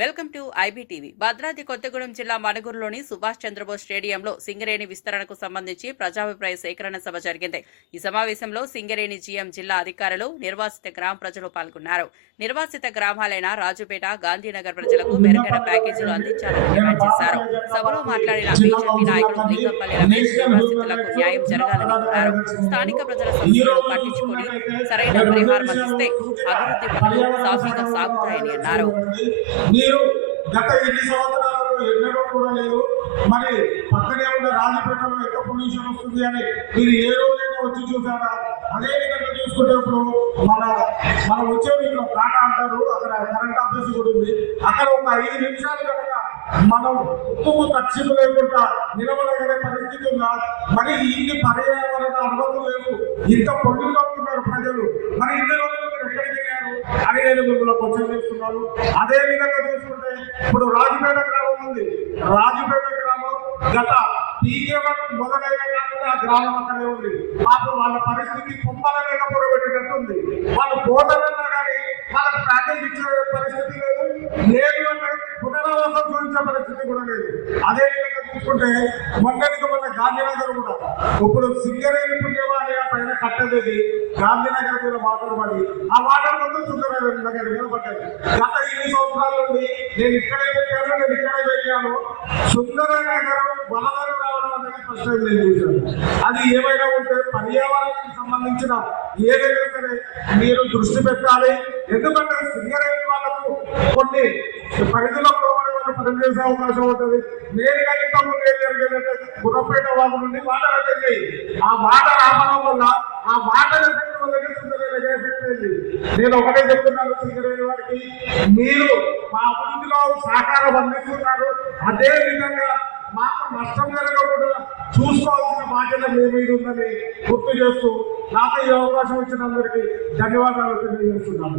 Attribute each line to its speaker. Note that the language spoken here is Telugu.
Speaker 1: Welcome to IBTV. Bhadradri Kothagudem జిల్లా మణుగూరులోని సుభాష్ చంద్రబోస్ స్టేడియంలో సింగరేణి విస్తరణకు సంబంధించి ప్రజాభిప్రాయ సేకరణ సభ జరిగింది. ఈ సమావేశంలో సింగరేణి జీఎం జిల్లా అధికారులు నిర్వాసిత గ్రామ ప్రజలు పాల్గొన్నారు. నిర్వాసిత గ్రామాలైన రాజుపేట గాంధీనగర్ ప్రజలకు మెరుగైన ప్యాకేజీలు అందించాలని డిమాండ్ చేశారు. సభలో మాట్లాడిన బీజేపీ నాయకుడు లింగంపల్లి రమేష్ నిర్వాసితులకు న్యాయం జరగాలని కోరారు. స్థానిక ప్రజల సమస్యలను పట్టించుకొని సరైన పరిహారం అందిస్తే అభివృద్ధి పనులు సాఫీగా సాగుతాయని అన్నారు.
Speaker 2: గత ఎన్ని సంవత్సరాలలో ఎన్నడూ కూడా లేదు. మరి పక్కనే ఉన్న రాజపేటలో ఎంత పొల్యూషన్ వస్తుంది అని మీరు ఏ రోజైనా వచ్చి చూసారా అదే విధంగా చూసుకుంటే ఇప్పుడు మన మనం వచ్చే ఇక్కడ కాట అంటారు అక్కడ కరెంట్ ఆఫీస్ కూడా ఉంది. అక్కడ ఒక ఐదు నిమిషాలు కనుక మనం ఉప్పుకు తక్షిపు లేకుండా నిలబడగలే పరిస్థితి ఉందా? మరి ఇన్ని పర్యావరణ అనుభవం లేవు. ఇంత పొల్యూలో ఉన్నారు ప్రజలు. మరి ఇన్ని రోజులు మీరు ఎక్కడికి వెళ్ళారు? అని నేను మిమ్మల్ని క్వశ్చన్ చేస్తున్నాను. అదే విధంగా చూసుకుంటే ఇప్పుడు రాజుపేట గ్రామం ఉంది. రాజుపేట గ్రామం గత పీకేవన్ మొదలైన ఆ గ్రామం అక్కడే ఉంది. పాపం వాళ్ళ పరిస్థితి కుమ్మల మీద పొడబెట్టినట్టు ఉంది వాళ్ళు పోతారన్నా కానీ వాళ్ళకి ప్యాకేజ్ ఇచ్చే పరిస్థితి లేదు. లేదు అంటే పునరావాసం చూపించే పరిస్థితి కూడా లేదు. అదే విధంగా చూసుకుంటే మొన్నటికి మొన్న గాంధీనగర్ కూడా. ఇప్పుడు సింగరేణి పుణ్యవాణి పైన కట్టలేదు గాంధీనగర్ మీద వాటర్ పడి. ఆ వాటర్ ముందు సుందరరాజు దగ్గర నిలబడ్డారు గత ఇన్ని సంవత్సరాల నుండి నేను ఇక్కడే పెట్టాను నేను ఇక్కడే పెట్టాను. సుందరనగర్ వనగర్ ఫస్ట్ టైం నేను చూశాను అది ఏమైనా ఉంటే పర్యావరణానికి సంబంధించిన ఏదైనా సరే మీరు దృష్టి పెట్టాలి. ఎందుకంటే సింగరేణి వాళ్ళకు కొన్ని పరిధిలో వాళ్ళు పనిచేసే అవకాశం ఉంటుంది. నేరుగా ఇంకా ఏం జరిగేదంటే గుర్రపేట వాళ్ళ నుండి వాటర్ అటెండ్ ఆ వాటర్ ఆపడం వల్ల ఆ వాటర్ ఎఫెక్ట్ వల్లనే ఎఫెక్ట్ అయింది నేను ఒకటే చెప్తున్నాను సింగరేణి వారికి మీరు మా అభివృద్ధిలో సహకారం అందిస్తున్నారు. అదే విధంగా మాకు నష్టం జరగకుండా చూసుకోవాల్సిన బాధ్యత మీ మీద ఉందని గుర్తు చేస్తూ నాకు ఈ అవకాశం ఇచ్చినందరికీ ధన్యవాదాలు తెలియజేస్తున్నాను.